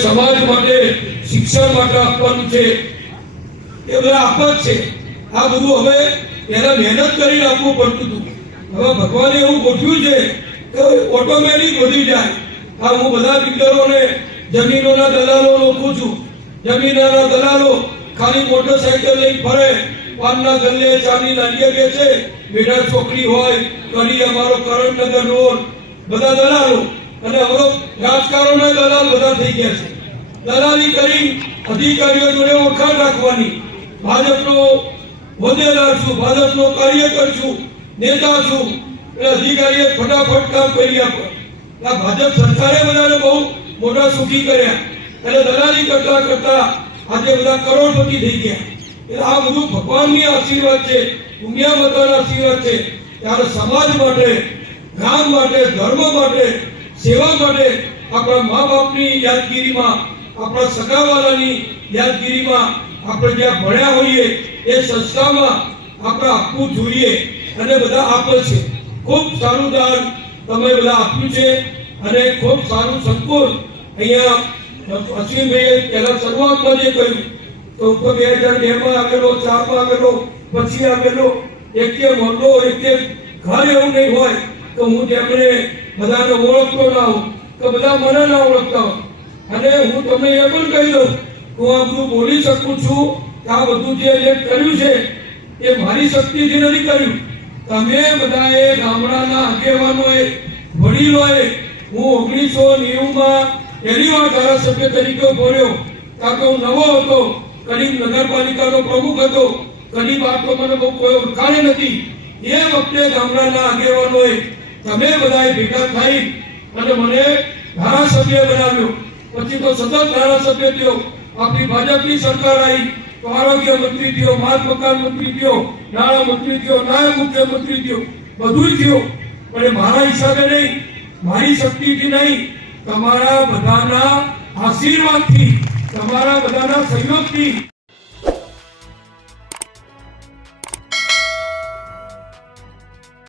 સમાજ માટે, શિક્ષણ માટે આપવાનું છે. એ બધા આપત છે. આ બધું હવે પહેલા મહેનત કરીને આપવું પડતું હતું. હવે ભગવાને એવું ગોઠવ્યું છે કે ઓટોમેટિક વધી જાય. આ હું બધા બિલ્ડરોને, જમીનોના દલાલો ઓળખું છું. જમીનના દલાલો ખાલી મોટરસાયકલ લઈ ફરે. પાનના ગલ્લે ચાની લાડીએ બેસે. બેડા છોકરી હોય કરી અમારો કરણનગર રોડ. બધા દલાલો અને હવે રાજકારણમાં દલાલ બધા થઈ ગયા છે. દલાલી કરી અધિકારીઓ જોડે ઓળખાણ રાખવાની. ભાજપનો હોદ્દેદાર છું, ભાજપનો કાર્યકર છું, નેતા છું. એટલે અધિકારીએ ફટાફટ કામ કરી આપે આ ભાજપ સરકારે બધાને બહુ મોટા સુખી કર્યા. એટલે દલાલી કરતા કરતા આજે બધા કરોડપતિ થઈ ગયા. એટલે આ બધું ભગવાનની આશીર્વાદ છે, દુનિયા માતાના આશીર્વાદ છે. ત્યારે સમાજ માટે, ગામ માટે, ધર્મ માટે સેવા માટે આપણા મા બાપની યાદગીરીમાં, આપણા સગાવાલાની યાદગીરીમાં આપણે જ્યાં ભણ્યા હોઈએ, એ સંસ્થામાં આપણે આપવું જોઈએ અને બધા આપે છે. ખૂબ સારું દાન તમે બધા આપ્યું છે અને ખૂબ સારું સંકુલ. અહીંયા અશ્વિનભાઈએ પહેલા શરૂઆતમાં જે કહ્યું, તો ઉપર બે હજાર બેમાં આવેલો ચારમાં આવેલો, પછી આવેલો, એક મોટો, એક ઘર એવું નહીં હોય, તો હું તેમને બધાને ઓળખતો ના હોઉં તો બધા મને ના ઓળખતા હોય. અને હું તમને એ પણ કહી દઉં હું આ બધું બોલી શકું છું આ બધું જે જે કર્યું છે, એ મારી શક્તિથી નથી કર્યું. તમે બધાએ ગામડાના આગેવાનોએ, વડીલોએ, હું ઓગણીસો નેવુંમાં પહેલી વાર ધારાસભ્ય તરીકે બોલ્યો કે હું નવો હતો કદી નગરપાલિકાનો પ્રમુખ હતો કડીમ તો મને બહુ કોઈ ઓળખાણે નથી. એ વખતે ગામડાના આગેવાનોએ તમે બધાએ ભેગા થઈ અને મને ધારાસભ્ય બનાવ્યો. પછી તો સતત ધારાસભ્ય થયો. આપણી ભાજપની સરકાર આવી. તો આરોગ્ય મંત્રી થયો, માલ મકાન મંત્રી થયો, નાણાં મંત્રી થયો, નાયબ મુખ્યમંત્રી થયો. બધું થયો. પણ મારા હિસાબે નહીં, મારી શક્તિથી નહીં, તમારા બધાના આશીર્વાદથી, તમારા બધાના સહયોગથી